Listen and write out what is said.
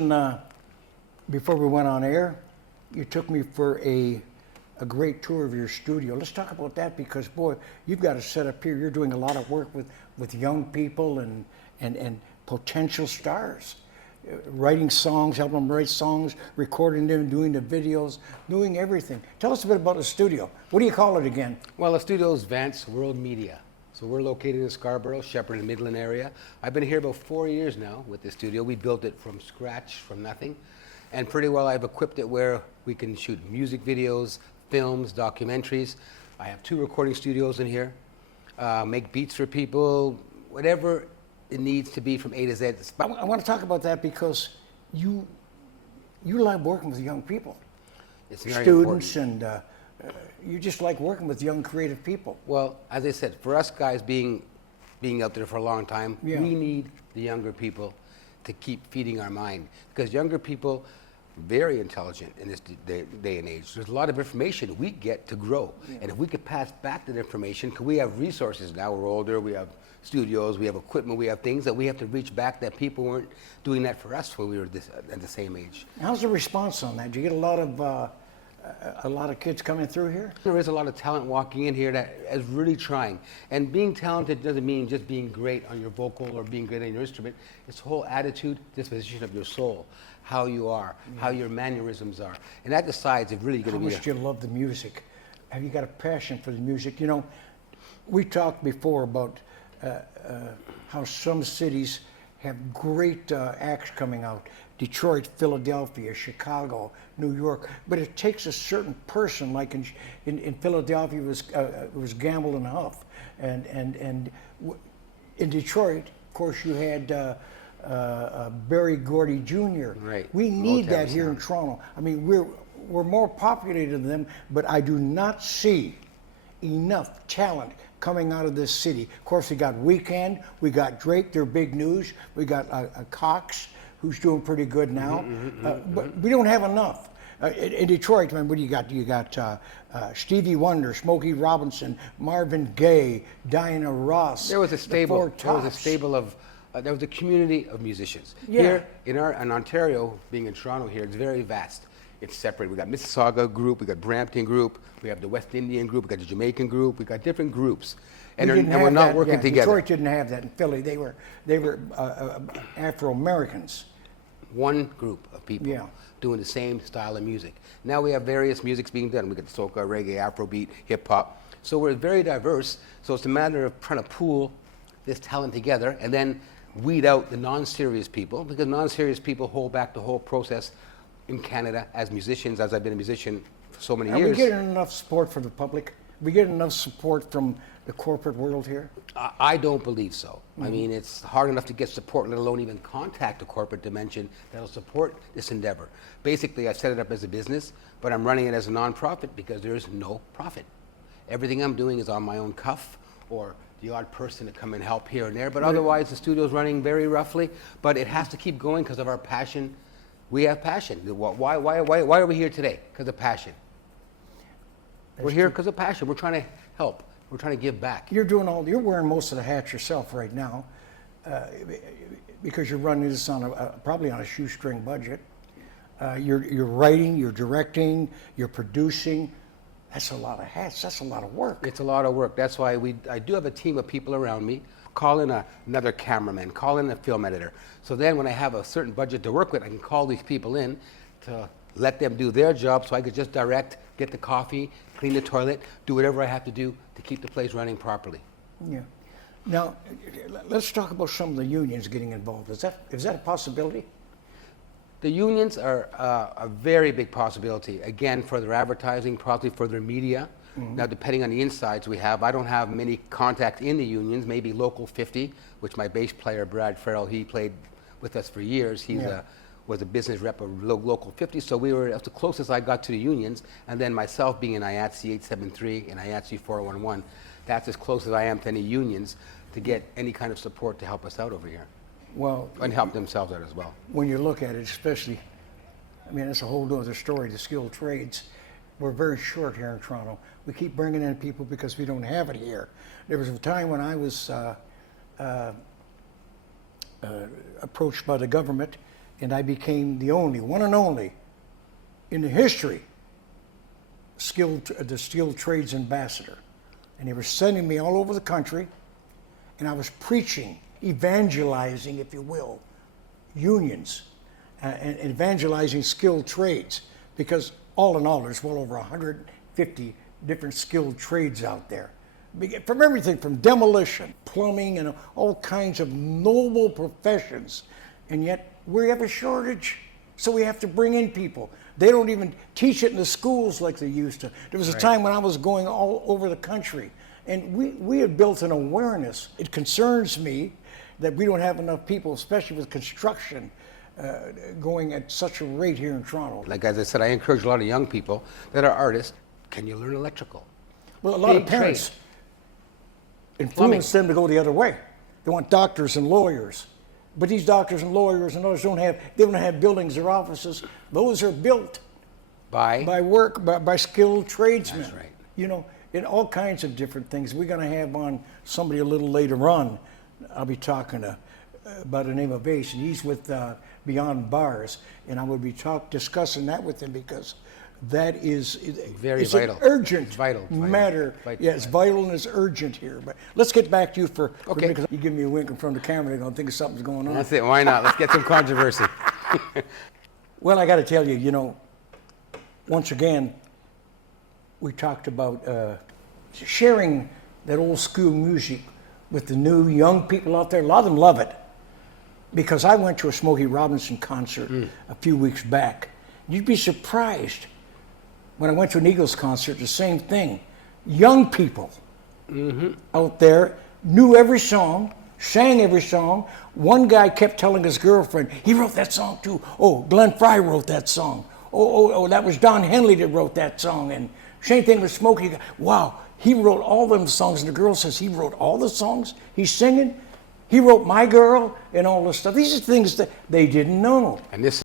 Before we went on air, you took me for a great tour of your studio. Let's talk about that because, boy, you've got a setup here. You're doing a lot of work with young people and potential stars. Writing songs, helping them write songs, recording them, doing the videos, doing everything. Tell us a bit about the studio. What do you call it again? Well, the studio is Vance World Media. So we're located in Scarborough, Shepherd and Midland area. I've been here about 4 years now with the studio. We built it from scratch, from nothing. And pretty well I've equipped it where we can shoot music videos, films, documentaries. I have 2 recording studios in here. Make beats for people, whatever it needs to be from A to Z. I want to talk about that because you like working with young people. It's very Students important. and you just like working with young creative people. Well, as I said, for us guys being out there for a long time, we need the younger people to keep feeding our mind. Because younger people, very intelligent in this day and age. There's a lot of information we get to grow. And if we could pass back that information, because we have resources now, we're older, we have studios, we have equipment, we have things that we have to reach back that people weren't doing that for us when we were at the same age. How's the response on that? Do you get a lot of kids coming through here? There is a lot of talent walking in here that is really trying. And being talented doesn't mean just being great on your vocal or being great on your instrument. It's the whole attitude, disposition of your soul, how you are, how your mannerisms are. And that decides if really going to be... How much do you love the music? Have you got a passion for the music? You know, we talked before about how some cities have great acts coming out. Detroit, Philadelphia, Chicago, New York. But it takes a certain person, like in Philadelphia it was Gamble and Huff. And in Detroit, of course, you had Berry Gordy Jr. Right. We need that here in Toronto. I mean, we're more populated than them, but I do not see enough talent coming out of this city. Of course, we got Weeknd, we got Drake, they're big news. We got Cox, who's doing pretty good now. But we don't have enough. In Detroit, man, what do you got? You got Stevie Wonder, Smokey Robinson, Marvin Gaye, Diana Ross. There was a stable. There was a community of musicians. Yeah. Here in Ontario, being in Toronto here, it's very vast. It's separate. We got Mississauga group, we got Brampton group, we have the West Indian group, we got the Jamaican group, we got different groups, and we're not working together. Detroit didn't have that in Philly. They were Afro-Americans. One group of people doing the same style of music. Now we have various musics being done. We got soca, reggae, Afrobeat, hip hop. So we're very diverse. So it's a matter of trying to pool this talent together and then weed out the non-serious people, because non-serious people hold back the whole process in Canada as musicians, as I've been a musician for so many years. Are we getting enough support from the public? Are we getting enough support from the corporate world here? I don't believe so. I mean, it's hard enough to get support, let alone even contact a corporate dimension that'll support this endeavor. Basically, I set it up as a business, but I'm running it as a nonprofit because there is no profit. Everything I'm doing is on my own cuff, or the odd person to come and help here and there, but otherwise the studio's running very roughly, but it has to keep going because of our passion. We have passion. Why are we here today? Because of passion. We're here because of passion. We're trying to help. We're trying to give back. You're wearing most of the hats yourself right now, because you're running this on probably on a shoestring budget. You're writing, you're directing, you're producing. That's a lot of hats. That's a lot of work. It's a lot of work. That's why I do have a team of people around me. Call in another cameraman, call in a film editor. So then when I have a certain budget to work with, I can call these people in to let them do their job so I could just direct, get the coffee, clean the toilet, do whatever I have to do to keep the place running properly. Yeah. Now, let's talk about some of the unions getting involved. Is that a possibility? The unions are a very big possibility, again, for their advertising, probably for their media. Now, depending on the insides we have, I don't have many contacts in the unions, maybe Local 50, which my bass player, Brad Farrell, he played with us for years. He was a business rep of Local 50, so we were the closest I got to the unions. And then myself being in IATSE 873 and IATSE 411, that's as close as I am to any unions to get any kind of support to help us out over here. Well, and help themselves out as well. When you look at it, especially, I mean, it's a whole other story, the skilled trades. We're very short here in Toronto. We keep bringing in people because we don't have it here. There was a time when I was approached by the government and I became the only, one and only, in the history, the skilled trades ambassador. And they were sending me all over the country, and I was preaching, evangelizing, if you will, unions, and evangelizing skilled trades, because all in all, there's well over 150 different skilled trades out there. From everything from demolition, plumbing, and all kinds of noble professions. And yet we have a shortage, so we have to bring in people. They don't even teach it in the schools like they used to. There was a time when I was going all over the country, and we had built an awareness. It concerns me that we don't have enough people, especially with construction, going at such a rate here in Toronto. Like as I said, I encourage a lot of young people that are artists. Can you learn electrical? Well, a lot of parents influence them to go the other way. They want doctors and lawyers, but these doctors and lawyers and others don't have buildings or offices. Those are built by skilled tradesmen. That's right. You know, in all kinds of different things. We're going to have on somebody a little later on. I'll be talking by the name of Ace, and he's with Beyond Bars, and I will be discussing that with him, because that is very it's vital. An urgent it's vital. matter. Vital. Yeah, it's vital and it's urgent here. But let's get back to you Okay. because you give me a wink in front of the camera, they're going to think something's going on. That's it. Why not? Let's get some controversy. Well, I got to tell you, you know, once again, we talked about sharing that old school music with the new young people out there. A lot of them love it, because I went to a Smokey Robinson concert a few weeks back. You'd be surprised. When I went to an Eagles concert, the same thing. Young people out there knew every song, sang every song. One guy kept telling his girlfriend, he wrote that song too. Oh, Glenn Fry wrote that song. Oh, that was Don Henley that wrote that song. And same thing with Smokey. Wow, he wrote all them songs. And the girl says, he wrote all the songs he's singing? He wrote My Girl and all this stuff. These are things that they didn't know. And this